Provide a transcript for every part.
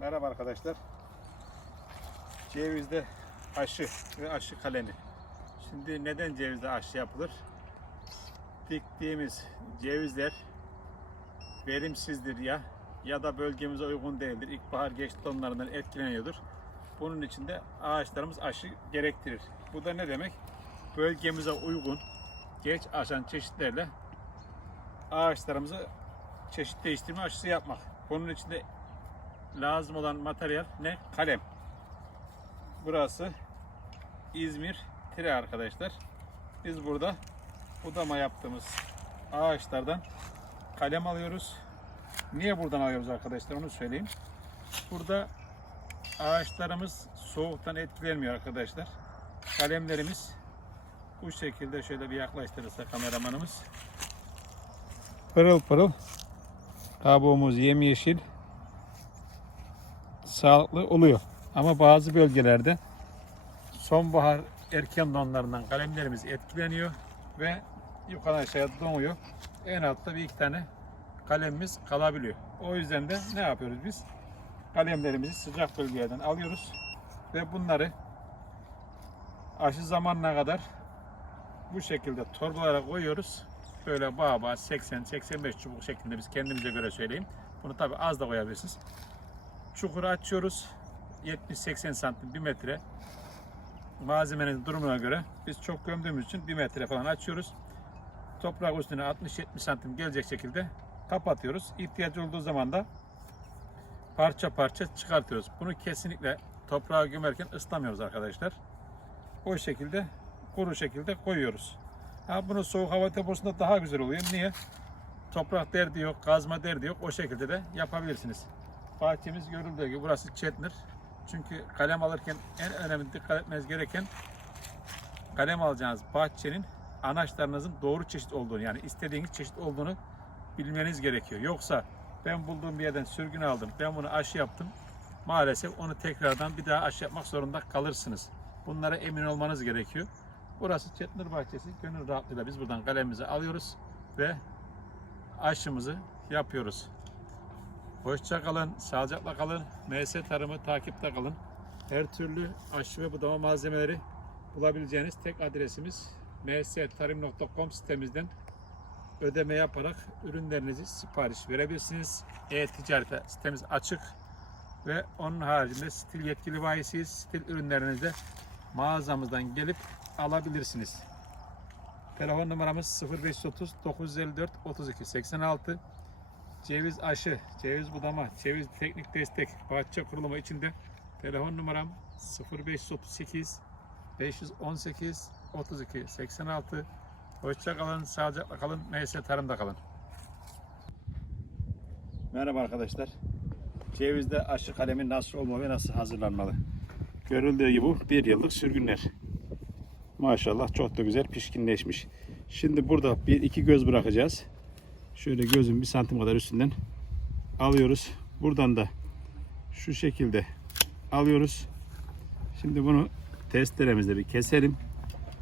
Merhaba arkadaşlar. Cevizde aşı ve aşı kalemi. Şimdi neden cevizde aşı yapılır? Diktiğimiz cevizler verimsizdir ya ya da bölgemize uygun değildir. İlkbahar geç tonlarından etkileniyordur. Bunun için de ağaçlarımız aşı gerektirir. Bu da ne demek? Bölgemize uygun geç aşan çeşitlerle ağaçlarımızı çeşit değiştirme aşısı yapmak. Bunun için de lazım olan materyal ne? Kalem. Burası İzmir Tire arkadaşlar. Biz burada budama yaptığımız ağaçlardan kalem alıyoruz. Niye buradan alıyoruz arkadaşlar onu söyleyeyim. Burada ağaçlarımız soğuktan etkilenmiyor arkadaşlar. Kalemlerimiz bu şekilde şöyle bir yaklaştırırsa kameramanımız. Pırıl pırıl. Kabuğumuz yemyeşil sağlıklı oluyor. Ama bazı bölgelerde sonbahar erken donlarından kalemlerimiz etkileniyor ve yukarı aşağıya donuyor. En altta bir iki tane kalemimiz kalabiliyor. O yüzden de ne yapıyoruz biz? Kalemlerimizi sıcak bölgelerden alıyoruz ve bunları aşı zamanına kadar bu şekilde torbalara koyuyoruz. Böyle bağ bağ 80-85 çubuk şeklinde biz kendimize göre söyleyeyim. Bunu tabi az da koyabilirsiniz. Çukuru açıyoruz. 70-80 santim 1 metre. Malzemenin durumuna göre biz çok gömdüğümüz için 1 metre falan açıyoruz. Toprak üstüne 60-70 santim gelecek şekilde kapatıyoruz. İhtiyaç olduğu zaman da parça parça çıkartıyoruz. Bunu kesinlikle toprağa gömerken ıslamıyoruz arkadaşlar. O şekilde kuru şekilde koyuyoruz. Ha, bunu soğuk hava deposunda daha güzel oluyor. Niye? Toprak derdi yok, kazma derdi yok. O şekilde de yapabilirsiniz. Bahçemiz görüldüğü gibi burası Chetner. Çünkü kalem alırken en önemli dikkat etmeniz gereken kalem alacağınız bahçenin anaçlarınızın doğru çeşit olduğunu yani istediğiniz çeşit olduğunu bilmeniz gerekiyor. Yoksa ben bulduğum bir yerden sürgün aldım, ben bunu aşı yaptım. Maalesef onu tekrardan bir daha aşı yapmak zorunda kalırsınız. Bunlara emin olmanız gerekiyor. Burası Chetner Bahçesi. Gönül rahatlığıyla biz buradan kalemimizi alıyoruz ve aşımızı yapıyoruz. Hoşça kalın, sağlıcakla kalın. MS Tarımı takipte kalın. Her türlü aşı ve budama malzemeleri bulabileceğiniz tek adresimiz mstarim.com sitemizden ödeme yaparak ürünlerinizi sipariş verebilirsiniz. E-ticarete sitemiz açık ve onun haricinde stil yetkili bayisiyiz. Stil ürünlerinizi de mağazamızdan gelip alabilirsiniz. Telefon numaramız 0530 954 32 86. Ceviz aşı, ceviz budama, ceviz teknik destek, bahçe kurulumu içinde telefon numaram 0538 518 32 86. Hoşça kalın, sağlıcakla kalın, MS Tarım'da kalın. Merhaba arkadaşlar. Cevizde aşı kalemi nasıl olmalı ve nasıl hazırlanmalı? Görüldüğü gibi bir yıllık sürgünler. Maşallah çok da güzel pişkinleşmiş. Şimdi burada bir iki göz bırakacağız. Şöyle gözün bir santim kadar üstünden alıyoruz. Buradan da şu şekilde alıyoruz. Şimdi bunu testeremizle bir keselim.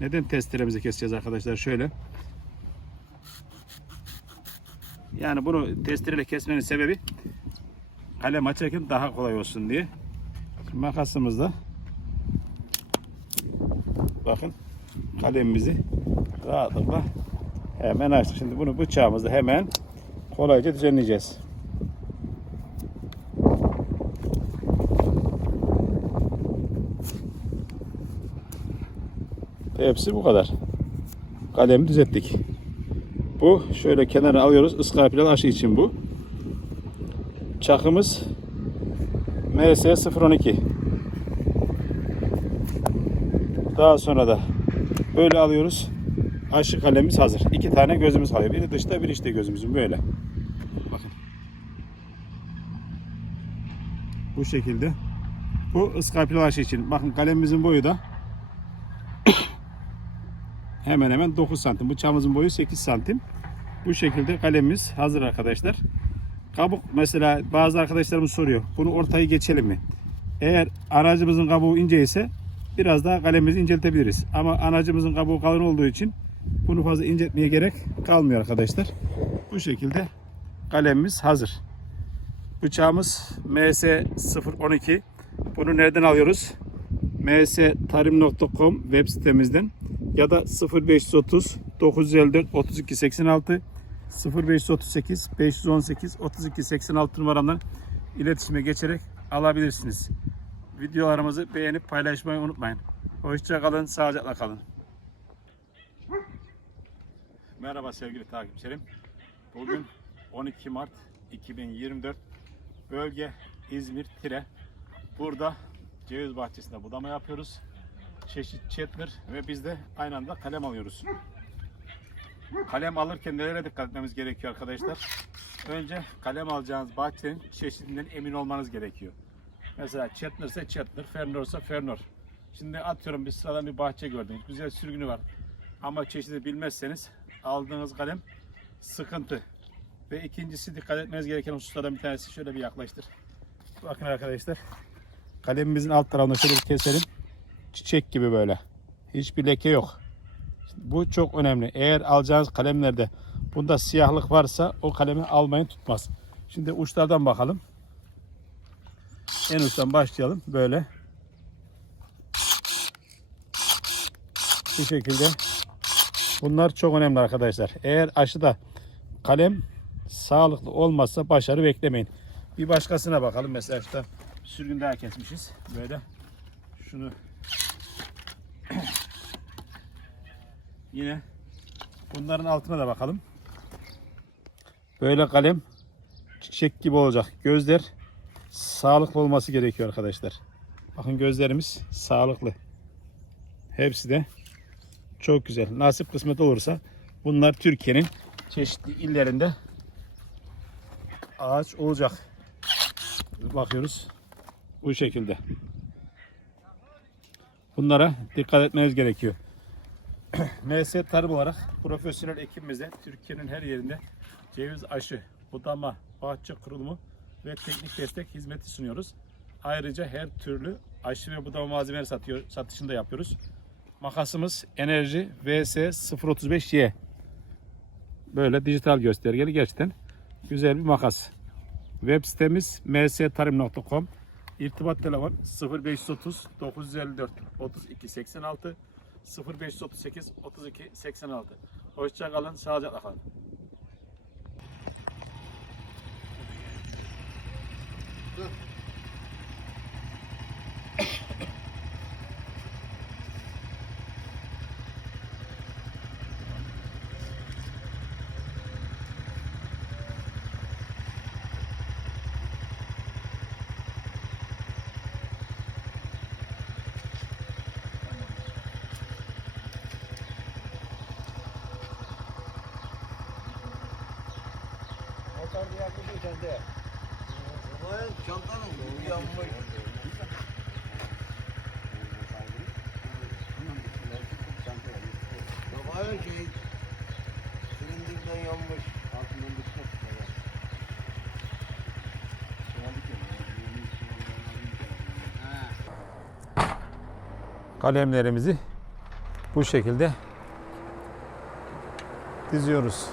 Neden testeremizi keseceğiz arkadaşlar? Şöyle. Yani bunu testereyle kesmenin sebebi kalem açarken daha kolay olsun diye. Şimdi makasımızla bakın kalemimizi rahatlıkla hemen açtık. Şimdi bunu bıçağımızla hemen kolayca düzenleyeceğiz. Hepsi bu kadar. Kalemi düzelttik. Bu şöyle kenara alıyoruz. Iskarpilal aşı için bu. Çakımız MS 012. Daha sonra da böyle alıyoruz. Aşı kalemimiz hazır. İki tane gözümüz kalıyor. Biri dışta, biri içte gözümüzün böyle. Bakın. Bu şekilde. Bu ıskarpilal aşı için. Bakın kalemimizin boyu da hemen hemen 9 santim. Bıçağımızın boyu 8 santim. Bu şekilde kalemimiz hazır arkadaşlar. Kabuk mesela bazı arkadaşlarımız soruyor. Bunu ortayı geçelim mi? Eğer aracımızın kabuğu ince ise biraz daha kalemimizi inceltebiliriz. Ama anacımızın kabuğu kalın olduğu için bunu fazla inceltmeye gerek kalmıyor arkadaşlar. Bu şekilde kalemimiz hazır. bıçağımız MS012. Bunu nereden alıyoruz? mstarim.com web sitemizden ya da 0530 954 32 86 0538 518 32 86 numaramdan iletişime geçerek alabilirsiniz. Videolarımızı beğenip paylaşmayı unutmayın. Hoşça kalın, sağlıcakla kalın. Merhaba sevgili takipçilerim. Bugün 12 Mart 2024 bölge İzmir Tire. Burada ceviz bahçesinde budama yapıyoruz. Çeşit çetmir ve biz de aynı anda kalem alıyoruz. Kalem alırken nelere dikkat etmemiz gerekiyor arkadaşlar? Önce kalem alacağınız bahçenin çeşidinden emin olmanız gerekiyor. Mesela Chetner ise Chetner, Fernor ise Fernor. Şimdi atıyorum bir sıradan bir bahçe gördünüz. Güzel sürgünü var. Ama çeşidi bilmezseniz aldığınız kalem sıkıntı. Ve ikincisi dikkat etmeniz gereken hususlardan bir tanesi şöyle bir yaklaştır. Bakın arkadaşlar. Kalemimizin alt tarafını şöyle bir keselim. Çiçek gibi böyle. Hiçbir leke yok. Bu çok önemli. Eğer alacağınız kalemlerde bunda siyahlık varsa o kalemi almayın tutmaz. Şimdi uçlardan bakalım. En uçtan başlayalım. Böyle. Bu şekilde. Bunlar çok önemli arkadaşlar. Eğer aşıda kalem sağlıklı olmazsa başarı beklemeyin. Bir başkasına bakalım. Mesela işte sürgün daha kesmişiz. Böyle şunu yine bunların altına da bakalım. Böyle kalem çiçek gibi olacak. Gözler sağlıklı olması gerekiyor arkadaşlar. Bakın gözlerimiz sağlıklı. Hepsi de çok güzel. Nasip kısmet olursa bunlar Türkiye'nin çeşitli illerinde ağaç olacak. Bakıyoruz. Bu şekilde. Bunlara dikkat etmeniz gerekiyor. MS Tarım olarak profesyonel ekibimizde Türkiye'nin her yerinde ceviz aşı, budama, bahçe kurulumu ve teknik destek hizmeti sunuyoruz. Ayrıca her türlü aşı ve budama malzemeleri satıyor, satışını da yapıyoruz. Makasımız Enerji VS 035Y. Böyle dijital göstergeli gerçekten güzel bir makas. Web sitemiz mstarim.com İrtibat telefon 0530 954 32 86 0538 32 86 Hoşça kalın, sağlıcakla kalın. Bayan Kalemlerimizi bu şekilde diziyoruz.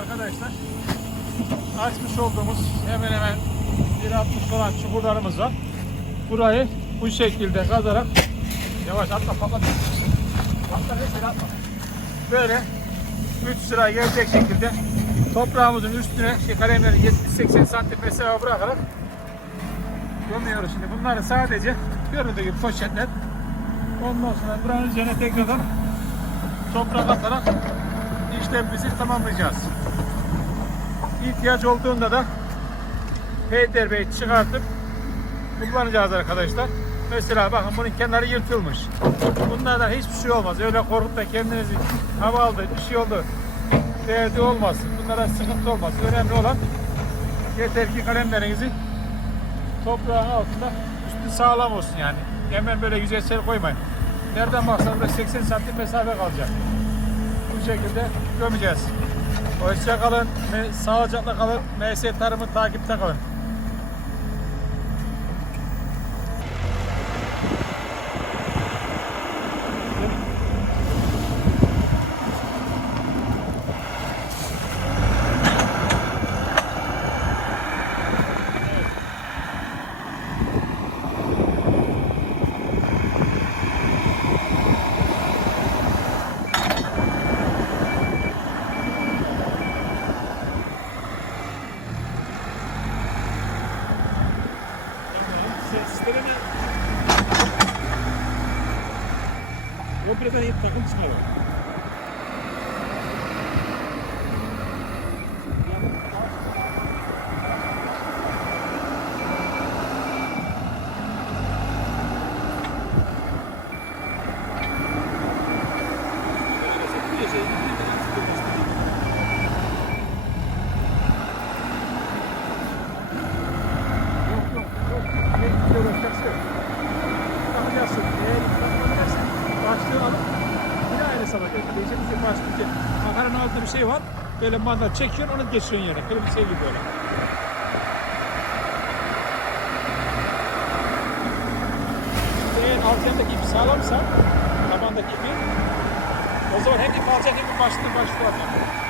Arkadaşlar açmış olduğumuz hemen hemen 1.60 olan çukurlarımız var. Burayı bu şekilde kazarak yavaş atma patlat. Atla mesela atma. Böyle 3 sıra gelecek şekilde toprağımızın üstüne şey kalemleri 70-80 santim mesafe bırakarak gömüyoruz şimdi. Bunları sadece görüldüğü gibi poşetler ondan sonra buranın üzerine tekrardan toprak atarak işlemimizi tamamlayacağız. İhtiyaç olduğunda da peyderbeyi çıkartıp kullanacağız arkadaşlar. Mesela bakın bunun kenarı yırtılmış. Bunlardan hiçbir şey olmaz. Öyle korkup da kendinizi hava aldı, bir şey oldu derdi olmasın. Bunlara sıkıntı olmaz. Önemli olan Yeter ki kalemlerinizi toprağın altında üstü sağlam olsun yani. Hemen böyle yüzeysel koymayın. Nereden baksan da 80 santim mesafe kalacak. Bu şekilde gömeceğiz. Hoşça kalın, sağlıcakla kalın. MS Tarım'ı takipte kalın. O tá takım çıkıyor. Şey var. Böyle mandal çekiyorsun onu geçiyorsun bir şey gibi böyle. Eğer altındaki ip sağlamsa tabandaki ip o zaman hem ip alacak hem de başlığı başlığı